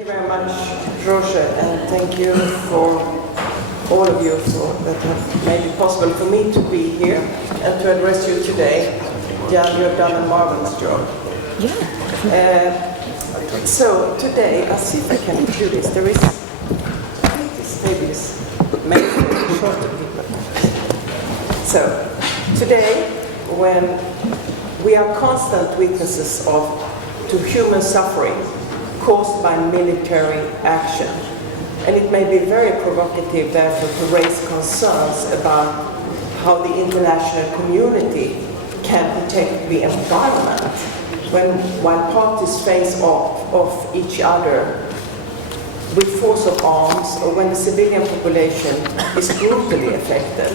Thank you very much, Roger, and thank you for all of you that have made it possible for me to be here and to address you today. Jan, you have done a marvelous job. Yeah. So today, I'll see if I can do this. This table is made for shorter people. So today, when we are constant witnesses to human suffering caused by military action, and it may be very provocative, therefore, to raise concerns about how the international community can protect the environment while parties face off each other with force of arms, or when the civilian population is brutally affected.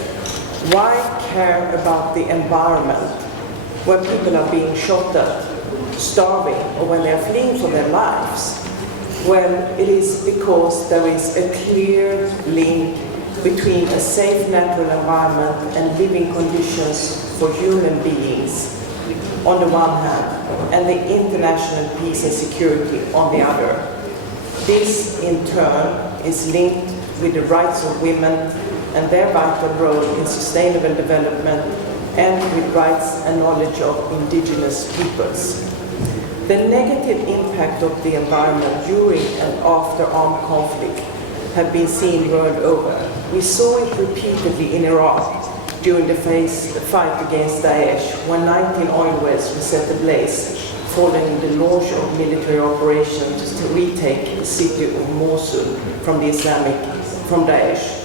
Why care about the environment when people are being shot at, starving, or when they are fleeing for their lives? Well, it is because there is a clear link between a safe natural environment and living conditions for human beings on the one hand, and the international peace and security on the other. This, in turn, is linked with the rights of women and their vital role in sustainable development, and with rights and knowledge of indigenous peoples. The negative impact of the environment during and after armed conflict have been seen world over. We saw it repeatedly in Iraq during the fight against Daesh, when 19 oil wells were set ablaze following the launch of military operations to retake the city of Mosul from Daesh.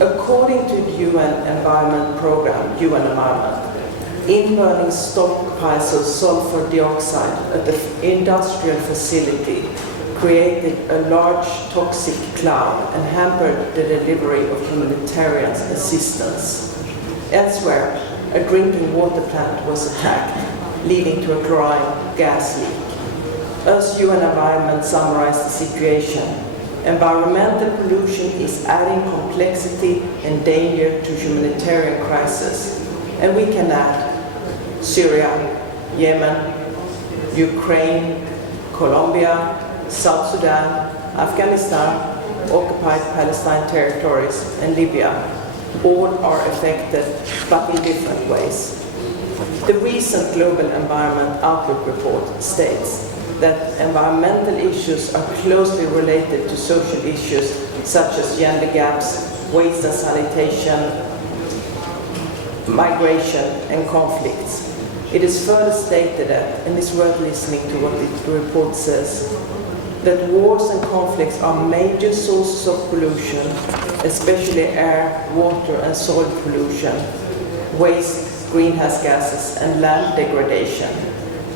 According to the UN Environment Programme, UN Environment, in-burning stockpiles of sulfur dioxide at the industrial facility created a large toxic cloud and hampered the delivery of humanitarian assistance. Elsewhere, a drinking water plant was attacked, leading to a chlorine gas leak. As UN Environment summarized the situation, environmental pollution is adding complexity and danger to humanitarian crisis. And we can add Syria, Yemen, Ukraine, Colombia, South Sudan, Afghanistan, occupied Palestine territories, and Libya. All are affected, but in different ways. The recent Global Environment Outlook report states that environmental issues are closely related to social issues such as gender gaps, waste and sanitation, migration, and conflicts. It is further stated that, and it's worth listening to what the report says, that wars and conflicts are major sources of pollution, especially air, water, and soil pollution, waste, greenhouse gases, and land degradation.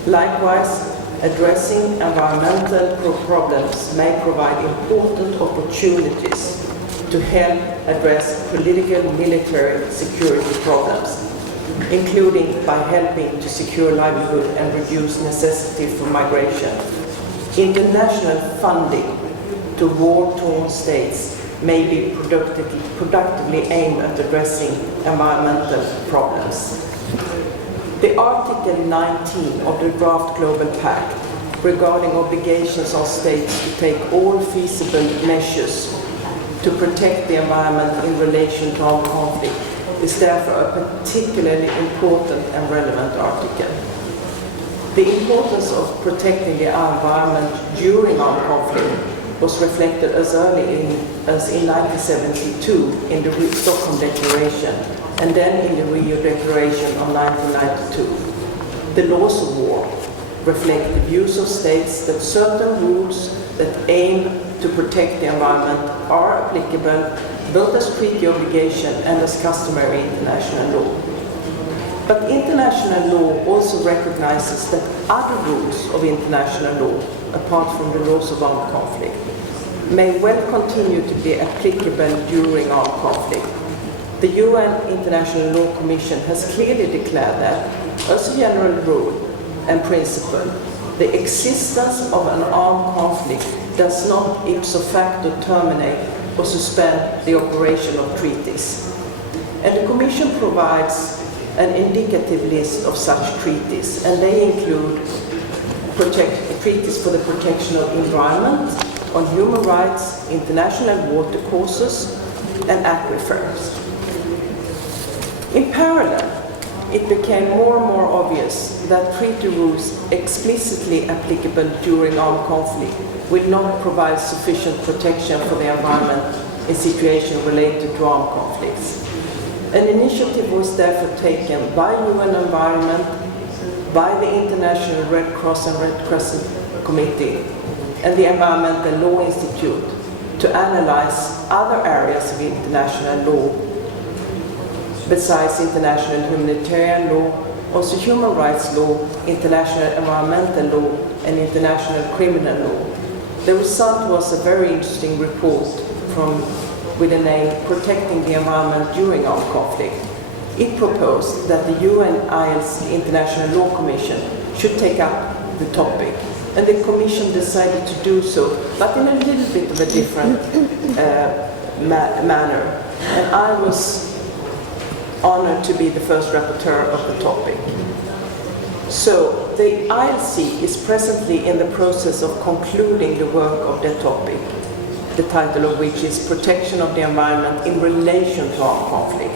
Likewise, addressing environmental problems may provide important opportunities to help address political, military, security problems, including by helping to secure livelihood and reduce necessity for migration. International funding to war-torn states may be productively aimed at addressing environmental problems. The Article 19 of the draft Global Pact regarding obligations on states to take all feasible measures to protect the environment in relation to armed conflict is therefore a particularly important and relevant article. The importance of protecting the environment during armed conflict was reflected as early as in 1972 in the Stockholm Declaration, and then in the Rio Declaration of 1992. The laws of war reflect the views of states that certain rules that aim to protect the environment are applicable both as treaty obligation and as customary international law. But international law also recognizes that other rules of international law, apart from the laws of armed conflict, may well continue to be applicable during armed conflict. The UN International Law Commission has clearly declared that, as a general rule and principle, the existence of an armed conflict does not ipso facto terminate or suspend the operation of treaties. And the Commission provides an indicative list of such treaties, and they include treaties for the protection of environment, on human rights, international water courses, and aquifers. In parallel, it became more and more obvious that treaty rules explicitly applicable during armed conflict will not provide sufficient protection for the environment in situations related to armed conflicts. An initiative was therefore taken by UN Environment, by the International Red Cross and Red Crescent Committee, and the Environmental Law Institute to analyze other areas of international law besides international humanitarian law, also human rights law, international environmental law, and international criminal law. The result was a very interesting report with the name Protecting the Environment During Armed Conflict. It proposed that the UNILC International Law Commission should take up the topic, and the Commission decided to do so, but in a little bit of a different manner. And I was honored to be the first rapporteur of the topic. So the ILC is presently in the process of concluding the work of the topic, the title of which is Protection of the Environment in Relation to Armed Conflict.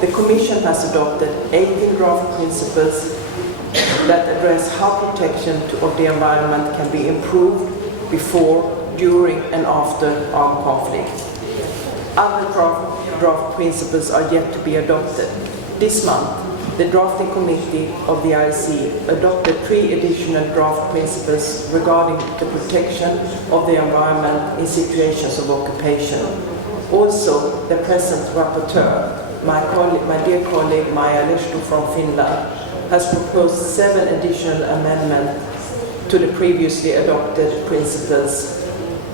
The Commission has adopted 18 draft principles that address how protection of the environment can be improved before, during, and after armed conflict. Other draft principles are yet to be adopted. This month, the drafting committee of the ILC adopted 3 additional draft principles regarding the protection of the environment in situations of occupation. Also, the present rapporteur, my dear colleague Maja Lehto from Finland, has proposed 7 additional amendments to the previously adopted principles.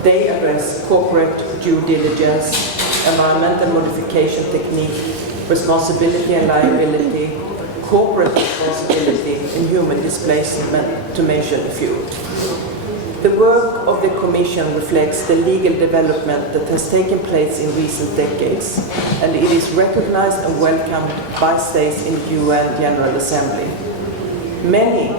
They address corporate due diligence, environmental modification technique, responsibility and liability, corporate responsibility, and human displacement, to mention a few. The work of the Commission reflects the legal development that has taken place in recent decades, and it is recognized and welcomed by states in the UN General Assembly. Many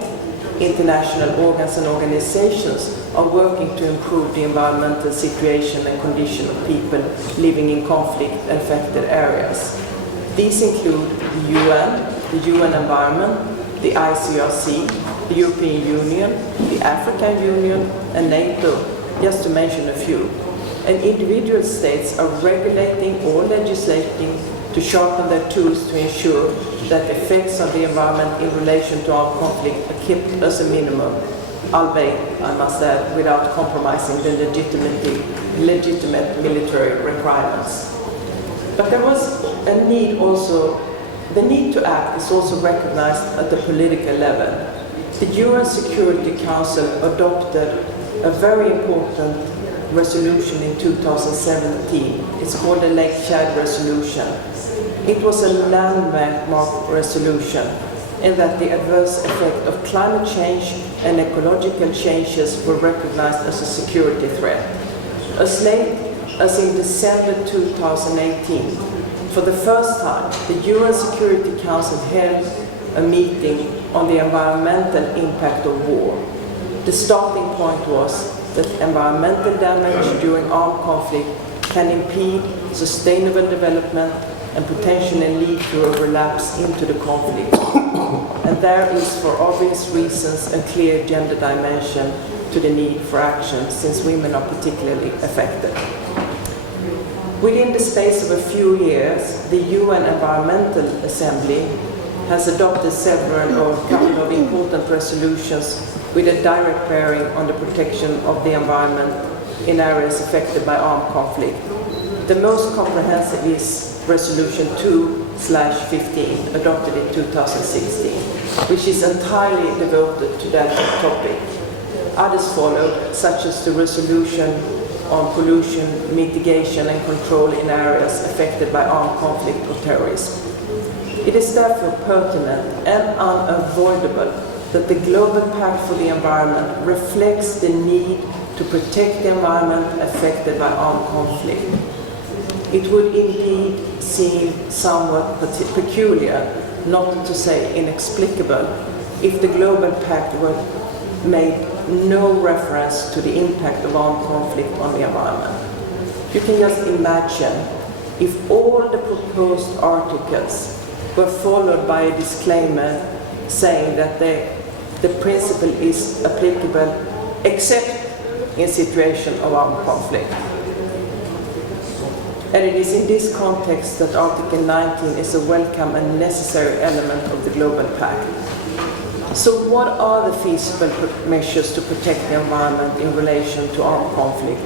international organs and organizations are working to improve the environmental situation and condition of people living in conflict-affected areas. These include the UN Environment, the ICRC, the European Union, the African Union, and NATO, just to mention a few. And individual states are regulating or legislating to sharpen their tools to ensure that the effects of the environment in relation to armed conflict are kept as a minimum, albeit, I must add, without compromising the legitimate military requirements. But there was a need also, the need to act is also recognized at the political level. The UN Security Council adopted a very important resolution in 2017. It's called the Lake Chad Resolution. It was a landmark resolution in that the adverse effect of climate change and ecological changes were recognized as a security threat. As late as in December 2018, for the first time, the UN Security Council held a meeting on the environmental impact of war. The starting point was that environmental damage during armed conflict can impede sustainable development and potentially lead to a relapse into the conflict. And there is, for obvious reasons, a clear gender dimension to the need for action, since women are particularly affected. Within the space of a few years, the UN Environmental Assembly has adopted several or a couple of important resolutions with a direct bearing on the protection of the environment in areas affected by armed conflict. The most comprehensive is Resolution 2/15, adopted in 2016, which is entirely devoted to that topic. Others followed, such as the resolution on pollution, mitigation and control in areas affected by armed conflict or terrorism. It is therefore pertinent and unavoidable that the Global Pact for the Environment reflects the need to protect the environment affected by armed conflict. It would indeed seem somewhat peculiar, not to say inexplicable, if the Global Pact were made no reference to the impact of armed conflict on the environment. You can just imagine if all the proposed articles were followed by a disclaimer saying that the principle is applicable except in situation of armed conflict. And it is in this context that Article 19 is a welcome and necessary element of the Global Pact. So what are the feasible measures to protect the environment in relation to armed conflict,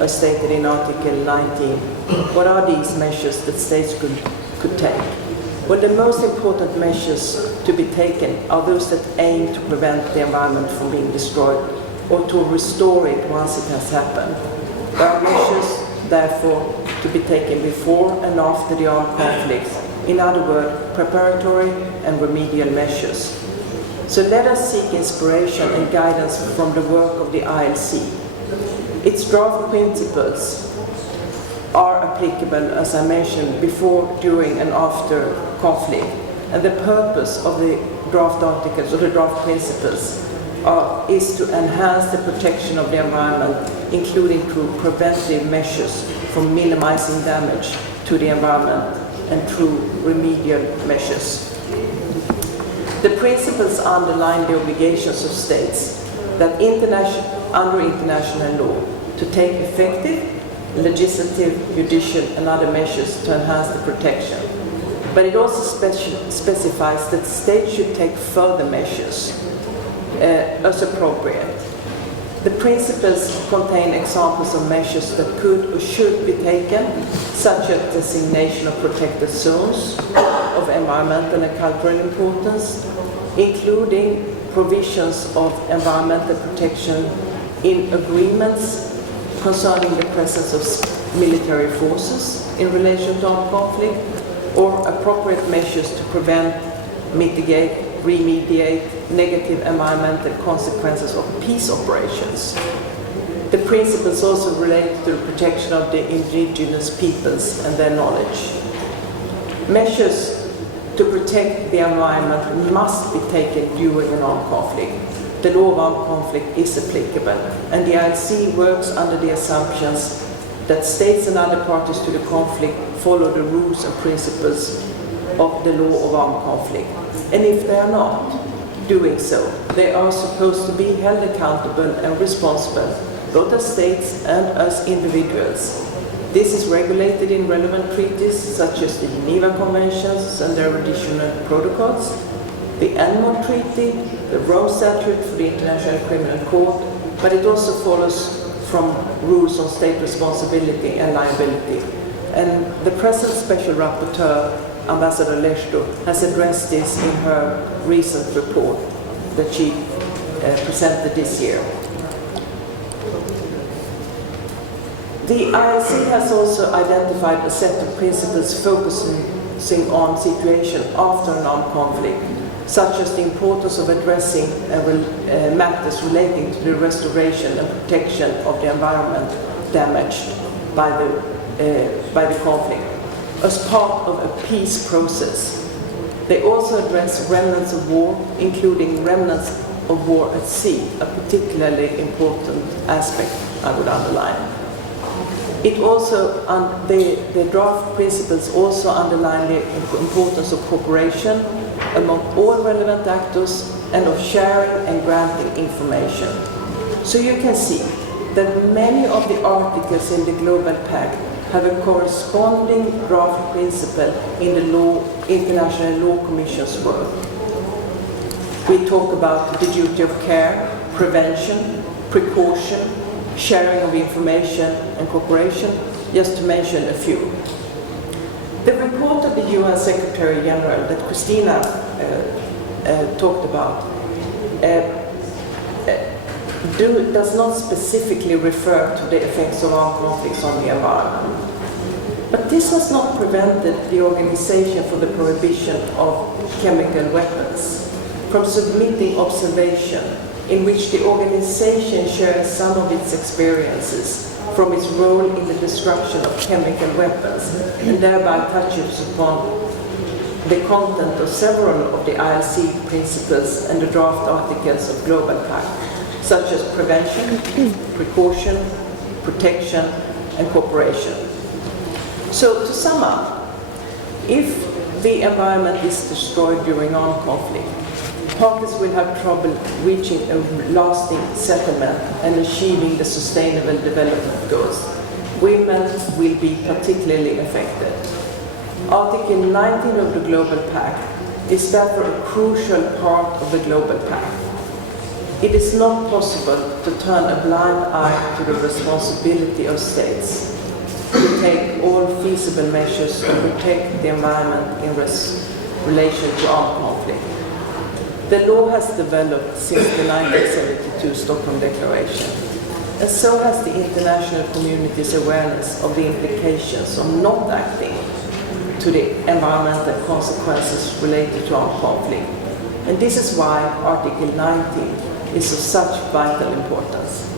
as stated in Article 19? What are these measures that states could take? Well, the most important measures to be taken are those that aim to prevent the environment from being destroyed or to restore it once it has happened. There are measures, therefore, to be taken before and after the armed conflicts. In other words, preparatory and remedial measures. So let us seek inspiration and guidance from the work of the ILC. Its draft principles are applicable, as I mentioned, before, during and after conflict. And the purpose of the draft articles or the draft principles is to enhance the protection of the environment, including through preventive measures for minimizing damage to the environment and through remedial measures. The principles underline the obligations of states that under international law to take effective, legislative, judicial and other measures to enhance the protection. But it also specifies that states should take further measures as appropriate. The principles contain examples of measures that could or should be taken, such as designation of protected zones of environmental and cultural importance, including provisions of environmental protection in agreements concerning the presence of military forces in relation to armed conflict, or appropriate measures to prevent, mitigate, remediate negative environmental consequences of peace operations. The principles also relate to the protection of the indigenous peoples and their knowledge. Measures to protect the environment must be taken during an armed conflict. The law of armed conflict is applicable, and the ILC works under the assumptions that states and other parties to the conflict follow the rules and principles of the law of armed conflict. And if they are not doing so, they are supposed to be held accountable and responsible, both as states and as individuals. This is regulated in relevant treaties such as the Geneva Conventions and their additional protocols, the Anmod Treaty, the Rome Statute for the International Criminal Court, but it also follows from rules on state responsibility and liability. And the present Special Rapporteur, Ambassador Lehto, has addressed this in her recent report that she presented this year. The ILC has also identified a set of principles focusing on situation after an armed conflict, such as the importance of addressing matters relating to the restoration and protection of the environment damaged by the conflict as part of a peace process. They also address remnants of war, including remnants of war at sea, a particularly important aspect I would underline. It also, the draft principles also underline the importance of cooperation among all relevant actors and of sharing and granting information. So you can see that many of the articles in the Global Pact have a corresponding draft principle in the International Law Commission's work. We talk about the duty of care, prevention, precaution, sharing of information and cooperation, just to mention a few. The report of the UN Secretary General that Christina talked about does not specifically refer to the effects of armed conflicts on the environment. But this has not prevented the Organization for the Prohibition of Chemical Weapons from submitting observation in which the organization shares some of its experiences from its role in the destruction of chemical weapons and thereby touches upon the content of several of the ILC principles and the draft articles of Global Pact, such as prevention, precaution, protection, and cooperation. So to sum up, if the environment is destroyed during armed conflict, parties will have trouble reaching a lasting settlement and achieving the sustainable development goals. Women will be particularly affected. Article 19 of the Global Pact is therefore a crucial part of the Global Pact. It is not possible to turn a blind eye to the responsibility of states to take all feasible measures to protect the environment in relation to armed conflict. The law has developed since the 1972 Stockholm Declaration, and so has the international community's awareness of the implications of not acting to the environmental consequences related to armed conflict. And this is why Article 19 is of such vital importance.